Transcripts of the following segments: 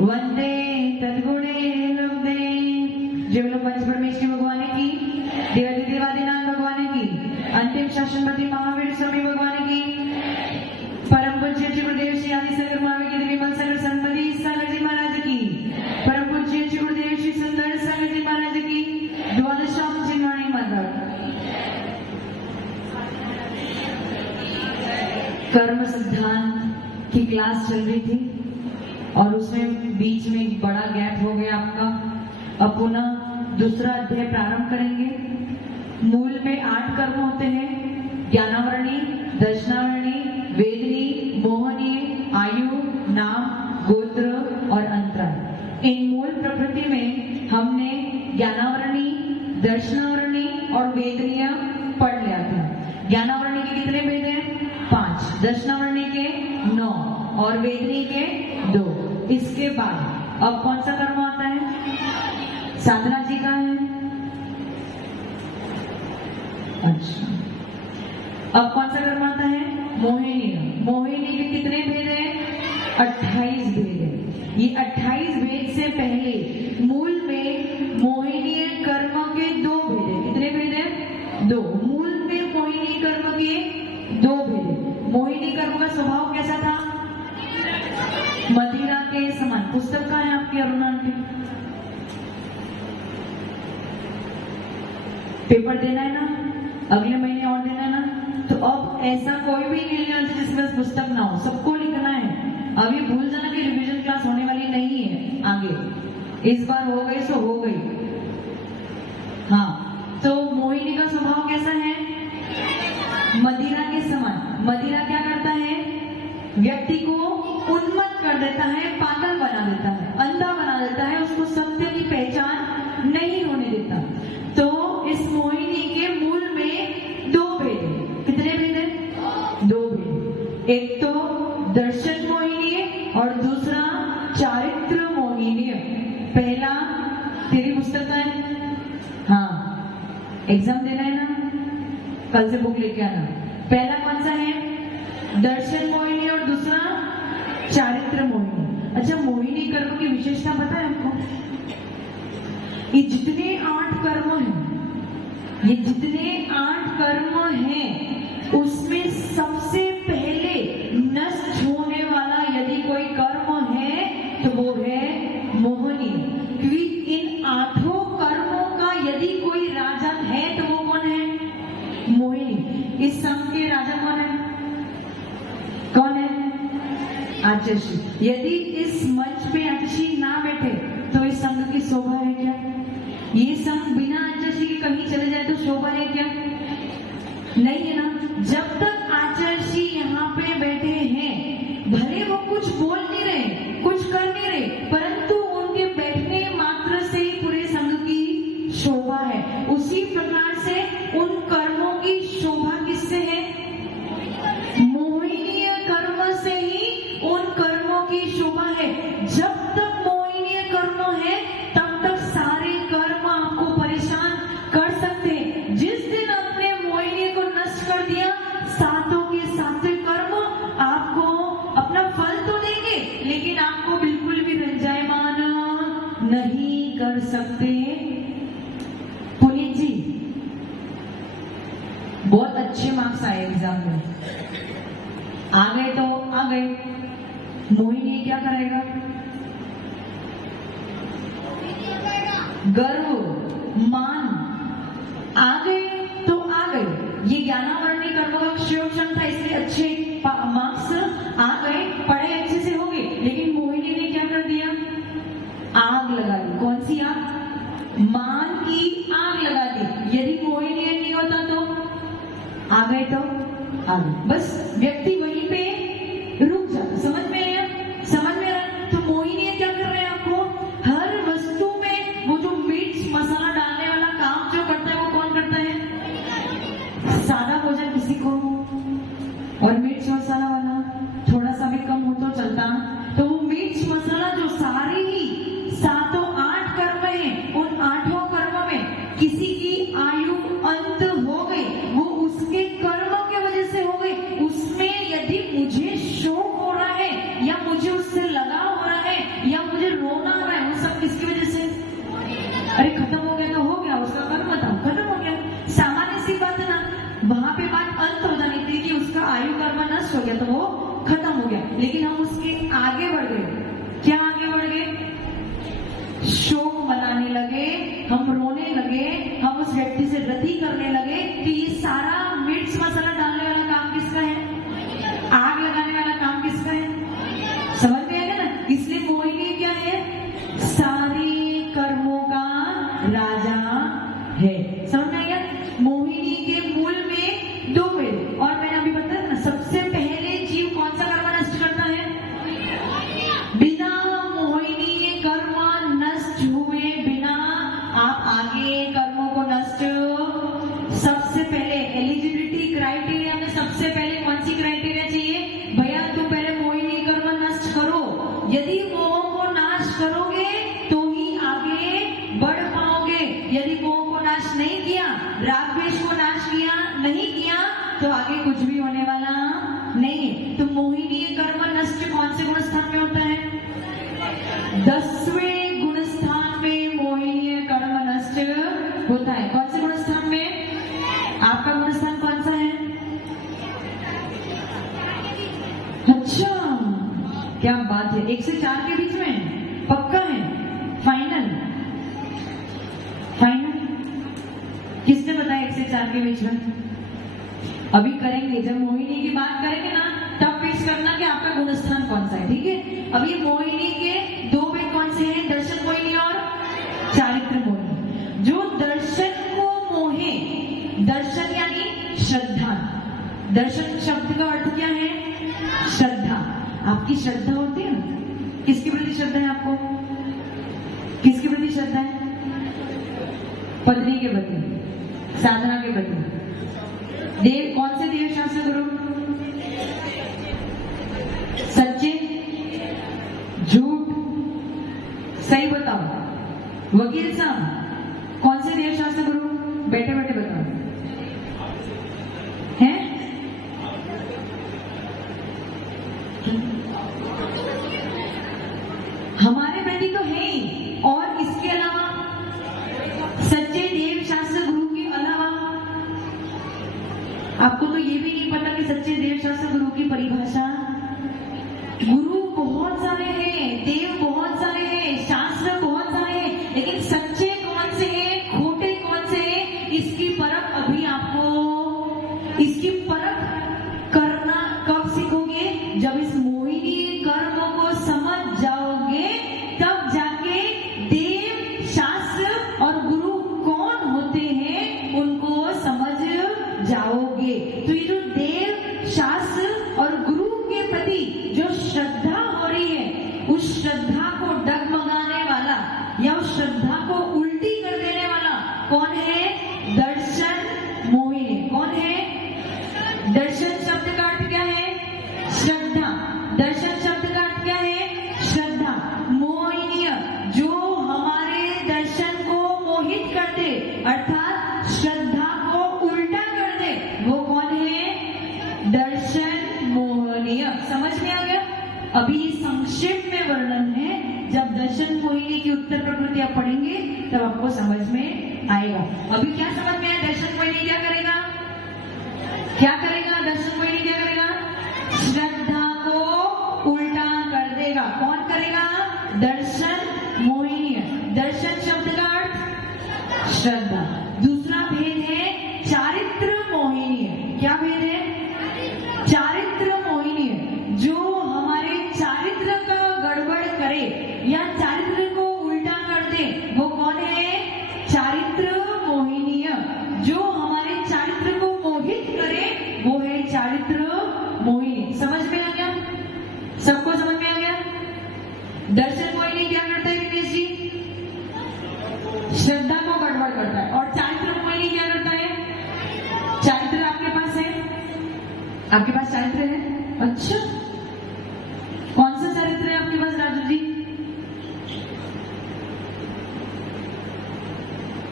वंदे तद्गुणे लब्धे। जो लोग पंच परमेश्वरी भगवान की, देवादिदेवादिनाथ भगवान की, अंतिम शासनपति महावीर स्वामी भगवान की, परम पूज्य श्री गुरुदेव श्री आदि सागर महावीर की विमल सागर संपत्ति सागर जी महाराज की, परम पूज्य श्री गुरुदेव श्री सुंदर सागर जी महाराज की, द्वादशाम चिन्मणि माता। कर्म सिद्धांत की क्लास चल रही थी और उसमें बीच में एक बड़ा गैप हो गया आपका। अब पुनः दूसरा अध्याय प्रारंभ करेंगे। मूल में 8 कर्म होते हैं: ज्ञानावरणी, दर्शनावरणी, वेदनी, मोहनीय, आयु, नाम, गोत्र और अंतराल। इन मूल प्रकृति में हमने ज्ञानावरणी, दर्शनावरणी और वेदनीय पढ़ लिया था। ज्ञानावरणी के कितने भेद हैं? 5, दर्शनावरणी के 9 और वेदनी के 2। इसके बाद अब कौन सा कर्म आता है? साधना जी का है। अच्छा, अब कौन सा कर्म आता है? मोहिनी। मोहिनी के कितने भेद हैं? 28 भेद है। ये 28 भेद से पहले मूल में मोहिनी कर्म के 2 भेद है। कितने भेद है? 2। मूल में मोहिनी कर्म के 2 भेद है। मोहिनी कर्म का स्वभाव कैसा था? मदिरा के समान। पुस्तक कहाँ है आपकी अरुणा आंटी? पेपर देना है ना, अगले महीने और देना है ना। तो अब ऐसा कोई भी नहीं है जिसमें पुस्तक ना हो, सबको लिखना है। अभी भूल जाना कि रिवीजन क्लास होने वाली नहीं है आगे। इस बार हो गई सो हो गई। हाँ, तो मोहिनी का स्वभाव कैसा है? मदिरा के समान। मदिरा क्या करता है? व्यक्ति को उन्मत्त कर देता है, पागल बना देता है, अंधा बना देता है, उसको सत्य की पहचान नहीं होने देता। तो इस मोहिनी के मूल में 2 भेद है। कितने भेद है? 2 भेद। एक तो दर्शन मोहिनी और दूसरा चारित्र मोहिनी। पहला तेरी पुस्तक है? हाँ, एग्जाम देना है ना, कल से बुक लेके आना। पहला कौन सा है? दर्शन मोहिनी और दूसरा चारित्र मोहिनी। अच्छा, मोहिनी कर्म की विशेषता पता है आपको? ये जितने 8 कर्म हैं, ये जितने 8 कर्म हैं, उसमें सबसे पहले नष्ट होने वाला यदि कोई कर्म है तो वो है मोहिनी। क्योंकि इन 8 कर्मों का यदि कोई राजा है तो वो कौन है? मोहिनी। इस संघ के राजा कौन है? कौन है? आचर्षी। यदि इस मंच पे आचर्षी ना बैठे तो इस संघ की शोभा है क्या? ये संघ बिना आचर्षी के कहीं चले जाए तो शोभा है क्या? नहीं है ना। जब तक आचर्षी यहाँ पे बैठे हैं, भले वो कुछ बोल नहीं रहे, कुछ कर नहीं रहे, परंतु उनके बैठने मात्र से ही पूरे संघ की शोभा है। उसी प्रकार से उन कर्मों की शोभा किससे है? मोहिनीय कर्म से ही उन कर्मों की शोभा है। जब तक मोहिनीय कर्म है तब तक सारे कर्म आपको परेशान कर सकते हैं। जिस दिन अपने मोहिनी को नष्ट कर दिया, सातों के सातों कर्म आपको अपना फल तो देंगे, लेकिन आपको बिल्कुल भी रंजायमान नहीं कर सकते। पुनीत जी, बहुत अच्छे मार्क्स आए एग्जाम में, आ गए तो आ गए। मोहिनी क्या करेगा? गर्व, मान। आ गए तो आ गए। ये ज्ञानावरणी कर्म का क्षयोक्षम था, इसलिए अच्छे मार्क्स आ गए, पढ़ाई अच्छे से हो गई। लेकिन मोहिनी ने क्या कर दिया? आग लगा दी। कौन सी आग? मान की आग लगा दी। यदि मोहिनी नहीं होता तो आ गए तो आ गए, बस व्यक्ति वहीं पे रुक जाता। समझ में आया? समझ में आया? तो मोहिनी क्या कर रहे हैं? आपको हर वस्तु में वो जो मिर्च समझ में आएगा ना? इसलिए मोहिनी क्या है? सारे कर्मों का राजा है। समझ में आएगा? मोहिनी के मूल में दो वेद, और मैंने अभी बताया ना, सबसे पहले जीव कौन सा कर्म नष्ट करता है? बिना मोहिनी ये कर्म नष्ट हुए बिना आप आगे कर्मों को नष्ट, सबसे पहले एलिजिबिलिटी क्राइटेरिया में सबसे पहले कौन सी क्राइटेरिया चाहिए? भैया तुम पहले मोहिनी कर्म नष्ट करो। यदि मोह को नाश करोगे तो ही आगे बढ़ पाओगे। यदि मोह को नाश नहीं किया, राग द्वेष को नाश किया नहीं किया, तो आगे कुछ भी होने वाला नहीं है। तो मोहिनी कर्म नष्ट कौन से गुण स्थान में होता है? 10वें गुण स्थान में मोहिनी कर्म नष्ट होता है। कौन से गुण स्थान में? आपका गुण स्थान कौन सा है? अच्छा, क्या बात है। 1 से 4 के बीच में पक्का है? फाइनल? फाइनल किसने बताया 1 से 4 के बीच में? अभी करेंगे, जब मोहिनी की बात करेंगे ना तब फिक्स करना कि आपका गुण स्थान कौन सा है। ठीक है? अभी मोहिनी के दो वेद कौन से हैं? दर्शन मोहिनी और चारित्र मोहिनी। जो दर्शन को मोहे, दर्शन यानी श्रद्धा। दर्शन शब्द का अर्थ क्या है? श्रद्धा। आपकी श्रद्धा होती है ना? किसके प्रति श्रद्धा है आपको? किसके प्रति श्रद्धा है? पत्नी के प्रति, साधना के प्रति। देव कौन से देव शास्त्र गुरु? सच्चे, झूठ, सही बताओ। वकील साहब कौन से देव शास्त्र गुरु? बैठे बैठे बताओ। हैं? हमारे प्रति तो है ही, और इसके अलावा सच्चे देव शास्त्र गुरु के अलावा आपको तो ये भी नहीं पता कि सच्चे देव शास्त्र गुरु की परिभाषा। गुरु बहुत सारे हैं, देव बहुत सारे हैं, शास्त्र बहुत सारे हैं, लेकिन सच्चे कौन से हैं, खोटे कौन से हैं, इसकी परख अभी आपको, इसकी परख करना कब सीखोगे? जब इस मोहिनी कर्म को समझ जाओगे, तब जाके देव शास्त्र और गुरु कौन होते हैं उनको समझ जाओगे। तो ये जो देव शास्त्र और गुरु के प्रति जो श्रद्धा हो रही है, उस श्रद्धा को डगमगाने वाला या उस श्रद्धा को उल्टी कर देने वाला कौन है? दर्शन मोहिनी। कौन है? दर्शन शब्द का अर्थ क्या है? श्रद्धा। दर्शन शब्द का अर्थ क्या है? श्रद्धा। मोहिनीय, जो हमारे दर्शन को मोहित कर दे, अर्थात श्रद्धा को उल्टा कर दे, वो कौन है? दर्शन मोहनीय। समझ में आ गया? अभी संक्षेप में वर्णन है, जब दर्शन मोहिनी की उत्तर प्रकृति आप पढ़ेंगे तब आपको समझ में आएगा। अभी क्या समझ में आया? दर्शन मोहिनी क्या करेगा? क्या करेगा? दर्शन मोहिनी क्या करेगा? श्रद्धा को उल्टा कर देगा। कौन करेगा? दर्शन मोहिनी। दर्शन शब्द का अर्थ श्रद्धा। दूसरा भेद है चारित्र मोहिनी। क्या भेद है? चारित्र मोहिनी, जो हमारे चारित्र का गड़बड़ करे या चारित्र को उल्टा कर दे, वो कौन है? चारित्र मोहिनीय। जो हमारे चारित्र को मोहित करे वो है चारित्र मोहिनी। समझ में आ गया? सबको समझ में आ गया? दर्शन मोहिनी क्या करता है दिनेश जी? श्रद्धा को गड़बड़ करता है। और चारित्र मोहिनी क्या करता है? चारित्र आपके पास है? आपके पास चारित्र है? अच्छा, कौन सा चारित्र है आपके पास राजू जी?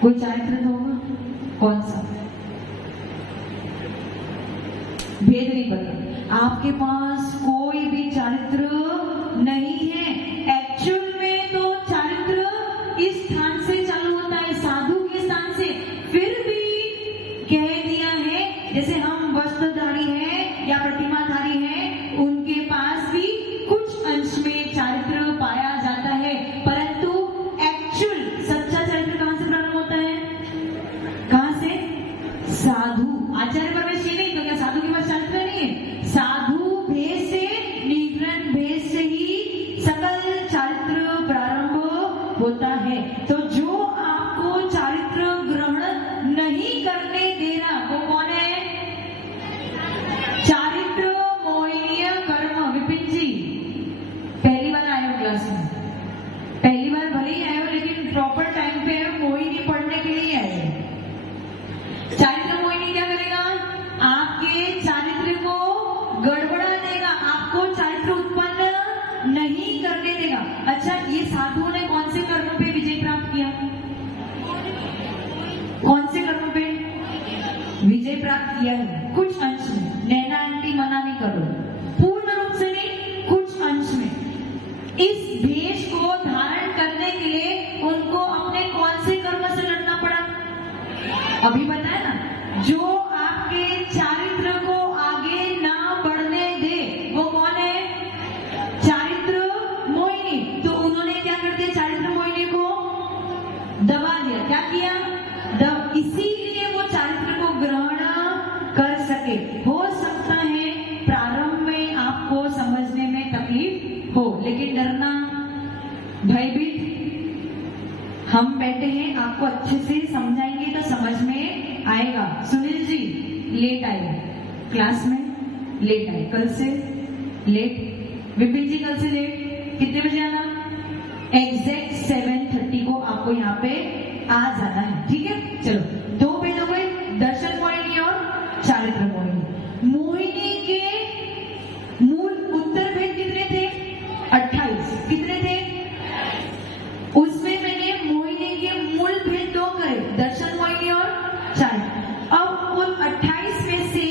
कोई चारित्र तो होगा, कौन सा? भेद नहीं पता। आपके पास कोई भी चारित्र नहीं है। एक्चुअल में तो चारित्र इस स्थान से चालू होता है, साधु के स्थान से। फिर भी कह दिया है, जैसे हम वस्त्रधारी हैं या प्रतिमाधारी हैं, उनके पास भी कुछ अंश में चारित्र पाया जाता है, परंतु एक्चुअल सच्चा चारित्र कहां से प्रारंभ होता है? कहां से? साधु। आचार्य परमेश नहीं तो क्या साधु के पास चारित्र नहीं है? साधु भेष से, निग्रह भेष सकल चारित्र प्रारंभ होता है। तो जो आपको चारित्र ग्रहण नहीं करने दे रहा वो कौन है? चारित्र मोहिनीय कर्म। विपिन जी पहली बार आए हो क्लास में, पहली बार भले ही आए हो लेकिन प्रॉपर टाइम पे मोहिनी पढ़ने के लिए आए हो। चारित्र मोहिनी क्या करेगा? आपके चारित्र को गड़बड़ा देगा, आपको चारित्र उत्पन्न नहीं करने देगा। अच्छा, ये साधुओं ने कौन से कर्म पे विजय प्राप्त किया? कौन से कर्म पे विजय प्राप्त किया है? कुछ अंश में। नैना आंटी मना नहीं करो, पूर्ण रूप से नहीं, कुछ अंश में। इस भेष को धारण करने के लिए उनको अपने कौन से कर्म से लड़ना पड़ा? अभी बताया ना, जो आपके चारित्र को आगे ना बढ़ने दे वो कौन है? चारित्र मोहिनी। तो उन्होंने क्या कर दिया? चारित्र मोहिनी को दबा दिया। क्या किया? इसीलिए वो चारित्र को ग्रहण कर सके। हो सकता है प्रारंभ में आपको समझने में तकलीफ हो, लेकिन डरना, भयभीत, हम बैठे हैं, आपको अच्छे से समझाएंगे तो समझ में आएगा। सुनील जी लेट आए, क्लास में लेट आए, कल से लेट। विपिन जी कल से लेट, कितने बजे आना? एग्जैक्ट 7:30 को आपको यहाँ पे आ जाना है, ठीक है? चलो, दो भेद हो गए, दर्शन मोहिनी और चारित्र मोहिनी। मोहिनी के मूल उत्तर भेद कितने थे? 28। कितने थे? उसमें मैंने मोहिनी के मूल भेद दो करे, दर्शन मोहिनी और चारित्र। अब उन 28 में से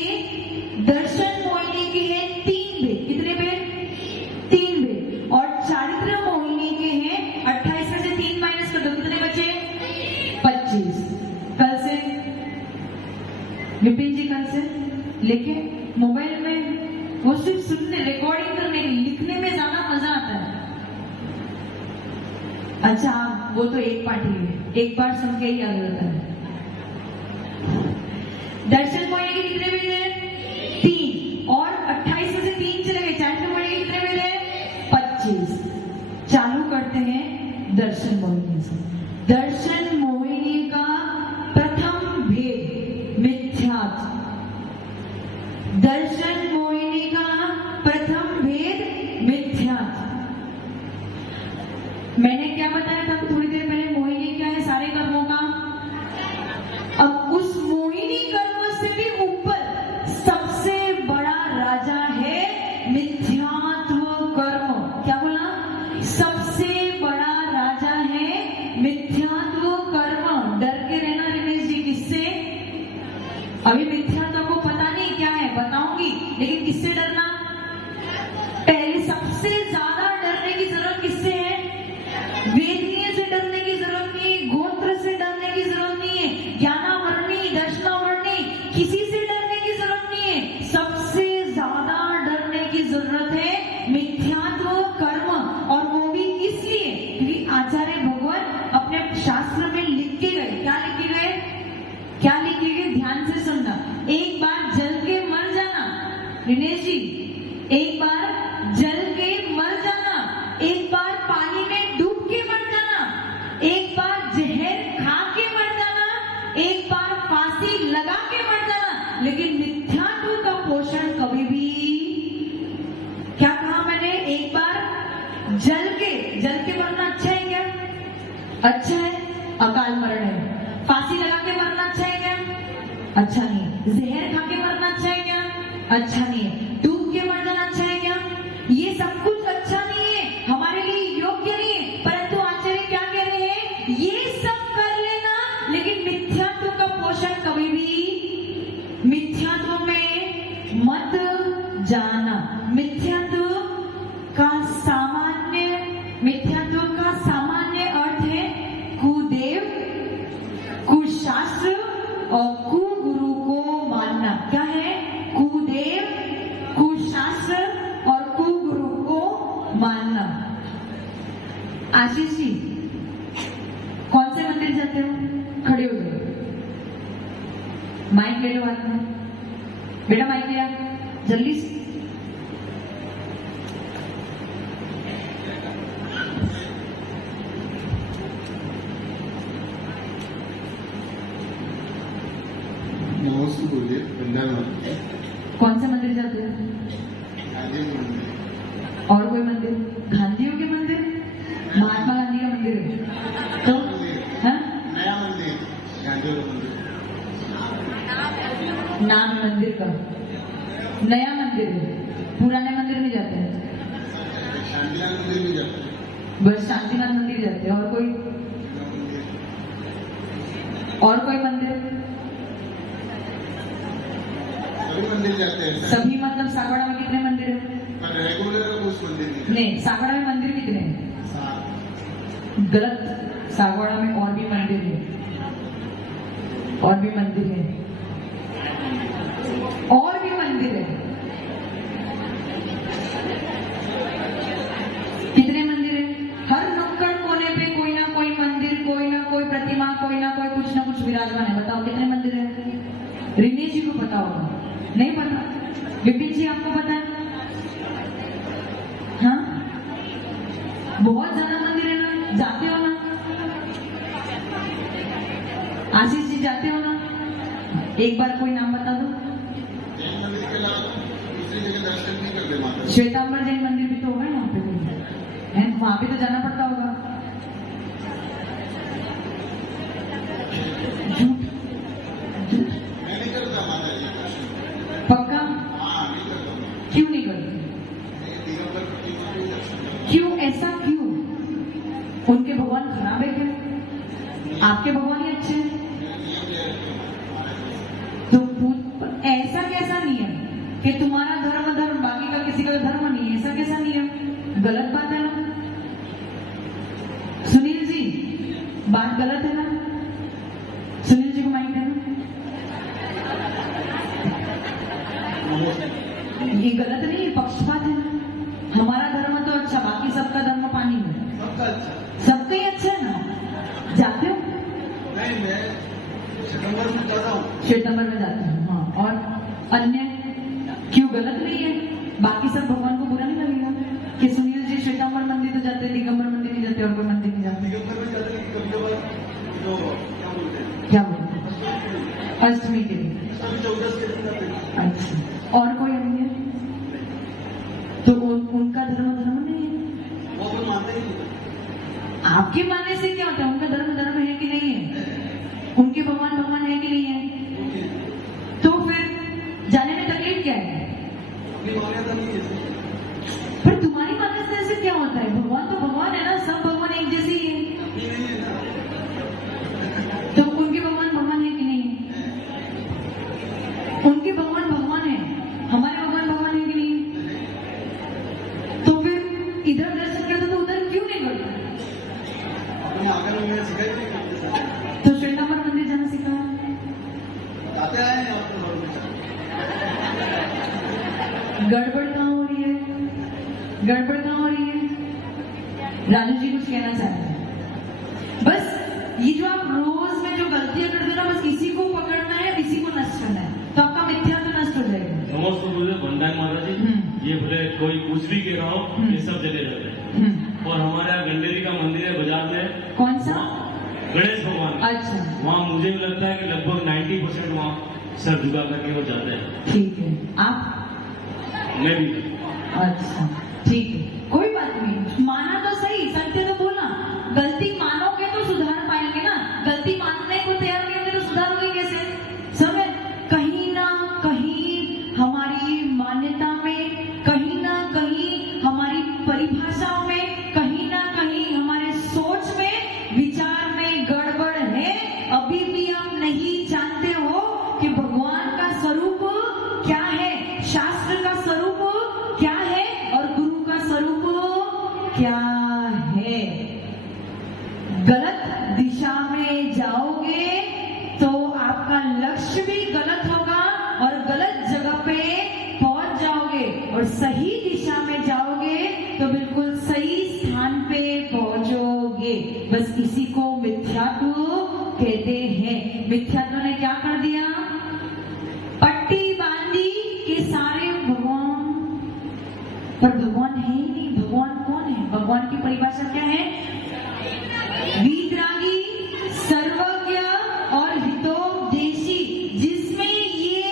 दर्शन मोहिनी के हैं 3 भेद। कितने भेद? 3 भेद। और चारित्र मोहिनी के हैं 28 में से 3 माइनस कर दो, कितने बचे? 25। कल से विपिन जी कल से लेके मोबाइल में वो सिर्फ सुनने, रिकॉर्डिंग करने, लिखने में ज्यादा मजा आता है। अच्छा, वो तो एक पार्टी है, एक बार सुन के ही याद होता है। दर्शन मोहिनी के कितने भेद हैं? 3। और 28 में से 3 चले गए। चारित्र मोहिनी के कितने भेद हैं? 25। चालू करते हैं दर्शन मोहिनी से। दर्शन मोहिनी का प्रथम भेद मिथ्यात्व। दर्शन मोहिनी का प्रथम भेद मिथ्यात्व। मैंने क्या बताया था थोड़ी देर पहले? मोहिनी क्या है? सारे कर्मों का। अब उस मोहिनी कर्म से भी ऊपर सबसे बड़ा राजा है मिथ्यात्व कर्म। क्या बोला? सबसे बड़ा राजा है मिथ्यात्व कर्म। डर के रहना दिनेश जी। किससे? अभी मिथ्यात्व को पता नहीं क्या है, बताऊंगी, लेकिन किससे डरना? पहले सबसे ज्यादा डरने की जरूरत किससे है? वेदनीय से डरने की जरूरत नहीं, गोत्र से डरने की जरूरत नहीं है, ज्ञानावर्णी, दर्शनावर्णी, किसी से डरने की जरूरत नहीं है। सबसे ज्यादा डरने की जरूरत है मिथ्यात्व कर्म। और वो भी इसलिए क्योंकि आचार्य भगवान अपने शास्त्र में लिख के गए। क्या लिख के गए? क्या लिख के गए? ध्यान से सुनना। एक बार जल के मर जाना, दिनेश जी, एक बार जल के मर जाना, एक बार पानी में डूब के मर जाना, एक बार जहर खा के मर जाना, एक बार फांसी लगा के मर जाना, लेकिन मिथ्यात्व का पोषण कभी भी। क्या कहा मैंने? एक बार जल के मरना अच्छा है क्या? अच्छा है, अकाल मरण है। फांसी लगा के मरना अच्छा है क्या? अच्छा नहीं। जहर खा के मरना अच्छा है क्या? अच्छा नहीं है। डूब के मर जाना अच्छा है क्या? ये सब कुछ अच्छा नहीं है, हमारे लिए योग्य नहीं है। परंतु आचार्य क्या कह रहे हैं? ये सब कर लेना, लेकिन मिथ्यात्व का पोषण कभी भी, मिथ्यात्व में मत जाना। मिथ्यात्व का सामान्य अर्थ है कुदेव, कुशास्त्र और कुगुरु को मानना। क्या है? कुदेव, कुशास्त्र और कुगुरु को मानना। आशीष जी कौन से मंदिर जाते हो? खड़े हो जाओ, माइक ले लो हाथ में। बेटा माइक लिया जल्दी से। से बोलिए, बंगाल में। कौन से मंदिर जाते हो? गांधी मंदिर। और कोई मंदिर? गांधीओं के मंदिर? महात्मा गांधी का मंदिर है तो हाँ? नया मंदिर, गांधी का मंदिर। नाम मंदिर का नया मंदिर है, पुराने मंदिर नहीं जाते हैं। शांतिनाथ मंदिर भी जाते हैं। बस शांतिनाथ मंदिर जाते हैं। और कोई मंदिर? सभी मंदिर जाते हैं। सभी मतलब सागवाड़ा में कितने मंदिर है? पर रेगुलर उस मंदिर नहीं, सागवाड़ा में मंदिर कितने हैं? गलत। सागवाड़ा में और भी मंदिर है, और भी मंदिर है, और भी मंदिर है। कितने मंदिर है? हर नुक्कड़ कोने पे कोई ना कोई मंदिर, कोई ना कोई प्रतिमा, कोई ना कोई कुछ ना कुछ विराजमान है। बताओ कितने मंदिर है? रिनेश जी को पता होगा, नहीं पता? विपिन जी आपको पता है? हाँ, बहुत ज्यादा मंदिर है ना, जाते हो ना? आशीष जी जाते हो ना? एक बार कोई नाम बता दो। जैन मंदिर के अलावा दूसरी जगह दर्शन नहीं करते माता। श्वेतांबर जैन मंदिर भी तो होगा ना वहाँ पे कोई है, वहां पे तो जाना पड़ता होगा। झूठ झूठ मैं नहीं करता माता जी दर्शन। पक्का? हाँ, नहीं करता मैं। क्यों नहीं करते? दिगंबर प्रतिमा के दर्शन करता क्यों? ऐसा क्यों? उनके भगवान खराब है क्या? आपके भगवान ही अच्छे हैं? तो ऐसा कैसा नियम कि तुम्हारा धर्म बाकी का किसी का धर्म नहीं है? ऐसा कैसा नियम? गलत बात है ना सुनील जी? बात गलत है ना? सुनील जी को माइक देना। ये गलत नहीं है, पक्षपात है ना। हमारा धर्म तो अच्छा, बाकी सबका धर्म पानी में। सबका अच्छा। सबका ही अच्छा है ना? जाते हो? नहीं, मैं सितंबर में जाता हूँ। श्वेतांबर में जाते हो? हाँ। और अन्य क्यों? गलत नहीं है? बाकी सब भगवान को बुरा नहीं लगेगा कि सुनील जी श्वेतांबर मंदिर तो जाते, दिगंबर मंदिर नहीं जाते, और कोई मंदिर नहीं जाते? दिगंबर में जाते हैं कभी कभार, तो क्या बोलते हैं? अष्टमी के दिन। सभी 14 के दिन जाते हैं। अच्छा। और कोई अन्य? तो उनका धर्म नहीं है? वो तो मानते ही नहीं। आपके मानने से क्या होता है? उनका धर्म है कि नहीं है? उनके भगवान है कि नहीं है? तो फिर जाने में तकलीफ क्या है? अपनी मान्यता नहीं है। पर तुम्हारी मान्यता से क्या होता है? भगवान तो भगवान है ना, सब भगवान एक जैसे ही है। अपनी नहीं है ना। तो उनके भगवान है कि नहीं है? उनके भगवान है, हमारे भगवान है कि नहीं है? तो फिर इधर दर्शन करते तो उधर क्यों नहीं करते? अपने आकर में सिखाई नहीं करते। तो श्वेतांबर मंदिर जाना सिखाया? जाते आए हैं आपको घर में। गड़बड़ कहाँ हो रही है? गड़बड़ कहाँ हो रही है? राजू जी कुछ कहना चाहते हैं? बस ये जो आप रोज में जो गलतियां करते हो ना, बस इसी को पकड़ना है, इसी को नष्ट करना है, तो आपका मिथ्या तो नष्ट हो जाएगा। समस्त बंदाई माता जी, ये भले कोई कुछ भी कह रहा हो, ये सब जगह जाते हैं। और हमारे यहाँ गंडेरी का मंदिर है बाजार में। कौन सा? गणेश भगवान। अच्छा। वहाँ मुझे भी लगता है कि लगभग 90% वहाँ सर झुका करके वो जाते हैं। ठीक है। आप? मैं भी। अच्छा, ठीक है, कोई बात नहीं। माना तो सही, सत्य तो बोला। गलती मानोगे तो सुधार पाएंगे ना। गलती मानने को तैयार नहीं होगे तो सुधारोगे कैसे? समझ? कहीं ना कहीं हमारी मान्यता में, कहीं ना कहीं हमारी परिभाषाओं में, कहीं ना कहीं हमारे सोच में, विचार में गड़बड़ है। अभी भी आप नहीं जानते हो कि भगवान का स्वरूप क्या है, शास्त्र का स्वरूप क्या है, और गुरु का स्वरूप क्या है। गलत दिशा में जाओगे तो आपका लक्ष्य भी गलत होगा और गलत जगह पे पहुंच जाओगे, और सही दिशा में जाओगे तो बिल्कुल सही स्थान पे पहुंचोगे। बस इसी को मिथ्यात्व कहते हैं। मिथ्यात्व ने क्या कर दिया? पट्टी बांधी कि सारे भगवान, पर भगवान है ही नहीं। भगवान कौन है? भगवान की परिभाषा क्या है? वीतरागी, सर्वज्ञ और हितोपदेशी, जिसमें ये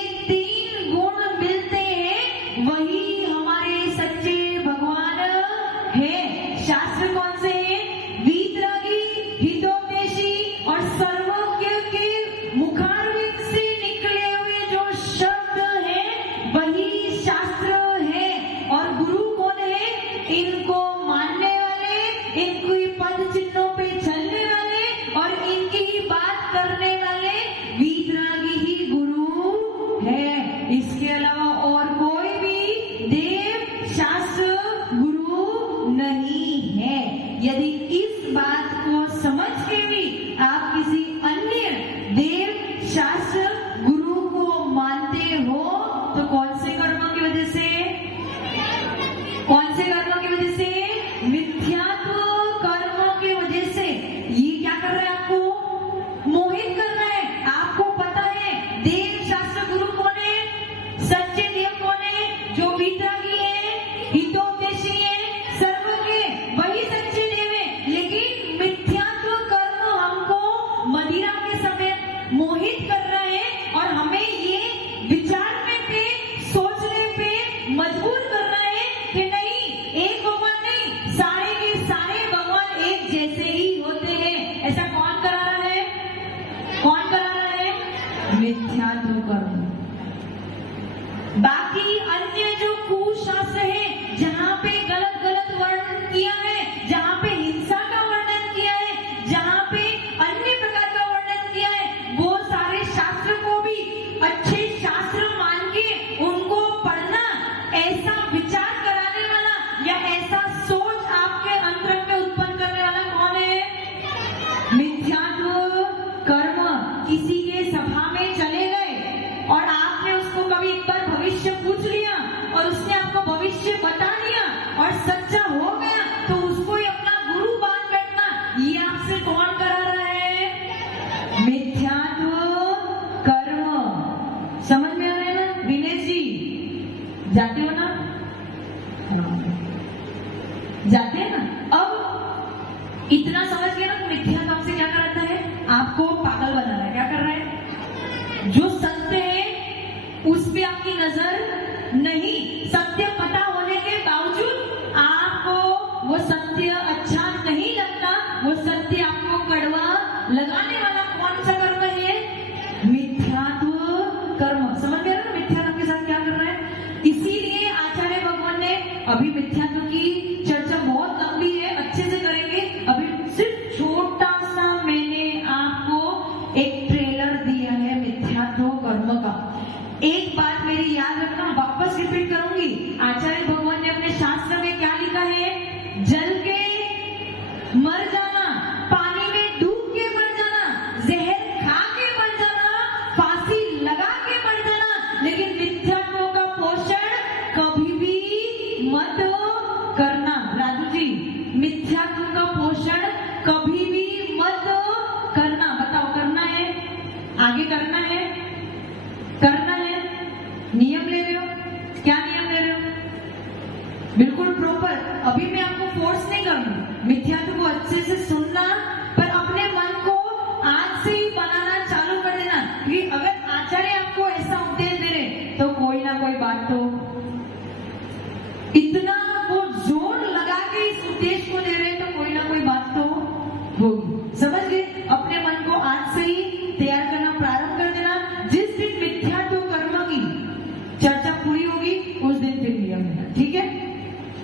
शास्त्र कौन से हैं? वीतरागी, हितोपदेशी और सर्वज्ञ के मुखारविंद से निकले हुए जो शब्द हैं वही शास्त्र है। और गुरु कौन है? इनको मानने वाले, इनकी पद चिन्हों पे चलने वाले और इनकी ही बात करने वाले वीतरागी ही गुरु है। इसके अलावा और कोई भी देव शास्त्र गुरु नहीं है। यदि इस बात को समझ के भी आप किसी अन्य देव शास्त्र गुरु को मानते हो तो कौन से कर्मों की वजह से? कौन से कर्मों की वजह से? मिथ्यात्व कर्मों की वजह से। ये क्या कर रहा है? आपको मोहित कर रहा है। आपको पता है देव शास्त्र गुरु कौन है? सच्चे देव कौन है? जो वीतरागी है, हितोपदेशी है, सर्वज्ञ, वही सच्चे देव है। लेकिन मिथ्यात्व कर्म हमको मदिरा के समय मोहित कर रहा है और हमें ये विचारने पे, सोचने पे मजबूर कर रहा है कि नहीं, एक भगवान नहीं, सारे के सारे भगवान एक जैसे ही होते हैं। ऐसा कौन करा रहा है? कौन करा रहा है? मिथ्यात्व कर्म। बाकी अन्य जो कुशास्त्र है, जहाँ पे गलत गलत वर्णन किया है, जहाँ पे हिंसा का वर्णन किया है, जहाँ पे अन्य प्रकार का वर्णन किया है, वो सारे शास्त्र को भी अच्छे शास्त्र मान के उनको पढ़ना, ऐसा विचार कराने वाला या ऐसा सोच आपके अंतरंग में उत्पन्न करने वाला कौन है? मिथ्यात्व कर्म। किसी के सभा में चले गए और आपने उसको कभी एक बार भविष्य पूछ लिया और उसने आपको भविष्य बता दिया और सच्चा हो गया तो उसको ही अपना गुरु मान बैठना, ये आपसे कौन करा रहा है? मिथ्यात्व कर्म। समझ में आ रहा है ना? दिनेश जी जाते हो ना? जाते हैं ना? अब इतना समझ गया ना? मिथ्यात्व आपसे क्या कराता है? आपको पागल बना रहा है। क्या कर रहा है? जो सत्य है उस पे आपकी नजर नहीं, सत्य पता होने के बावजूद आपको वो सत्य अच्छा नहीं लगता, वो सत्य आपको कड़वा लगाने वाला कौन सा कर्म है? मिथ्यात्व कर्म। समझ में आ रहा है मिथ्यात्व के साथ क्या कर रहा है? इसीलिए आचार्य भगवान ने, अभी मिथ्यात्व की चर्चा बहुत लंबी है, अच्छे से करेंगे, अभी सिर्फ छोटा सा मैंने आपको एक ट्रेलर दिया है मिथ्यात्व कर्म का। एक बात मेरी याद रखना, वापस रिपीट करूंगी। आचार्य भगवान ने अपने शास्त्र में क्या लिखा है? जल के मर जाना, पानी में डूब के मर जाना, जहर खा के मर जाना, फांसी लगा के मर जाना, लेकिन मिथ्यात्व का पोषण कभी भी मत करना। राजू जी, मिथ्यात्व का पोषण कभी भी मत करना। बताओ, करना है? आगे करना है? करना है? नियम ले रहे हो? क्या नियम ले रहे हो? बिल्कुल प्रॉपर। अभी मैं आपको फोर्स नहीं करूंगी, मिथ्यात्व को अच्छे से सुनना, पर अपने मन को आज से ही बनाना चालू कर देना। कि अगर आचार्य आपको ऐसा उपदेश दे रहे तो कोई ना कोई बात तो, इतना वो जोर लगा के इस उपदेश को दे रहे तो कोई ना कोई बात तो होगी। समझ गए? अपने मन को आज से ही तैयार करना प्रारंभ कर देना। जिस दिन मिथ्यात्व कर्म की चर्चा पूरी होगी उस दिन फिर नियम है। ठीक है?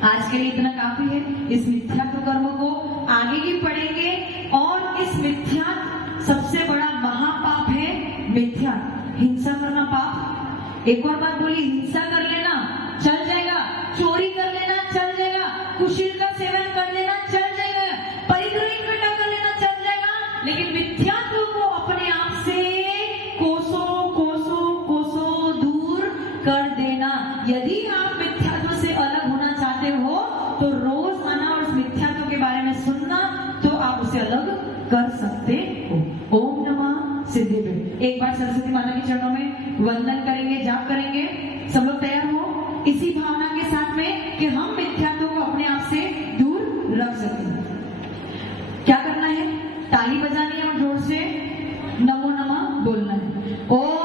आज के लिए इतना काफी है। इस मिथ्यात्व कर्म को आगे भी पढ़ेंगे। और इस मिथ्यात्व सबसे बड़ा महापाप है मिथ्या, हिंसा करना पाप। एक और बात बोली, हिंसा कर लेना चल जाएगा, चोरी कर लेना चल जाएगा, कुशील का सेवन कर लेना चल जाएगा, परिग्रह इकट्ठा कर लेना चल जाएगा, लेकिन मिथ्यात्व को अपने आप से कोसों कोसों कोसों दूर कर देना। यदि आप मिथ्यात्व से अलग होना चाहते हो तो रोज आना और उस मिथ्यात्व के बारे में सुनना, तो आप उसे अलग कर सकते हो। ओम नमः सिद्धिवे। एक बार सरस्वती माता के चरणों में वंदन करेंगे, जाप करेंगे। सब लोग तैयार हो इसी भावना के साथ में कि हम मिथ्यात्व को अपने आप से दूर रख सकें। क्या करना है? ताली बजानी है और जोर से नमो नमः बोलना है। ओम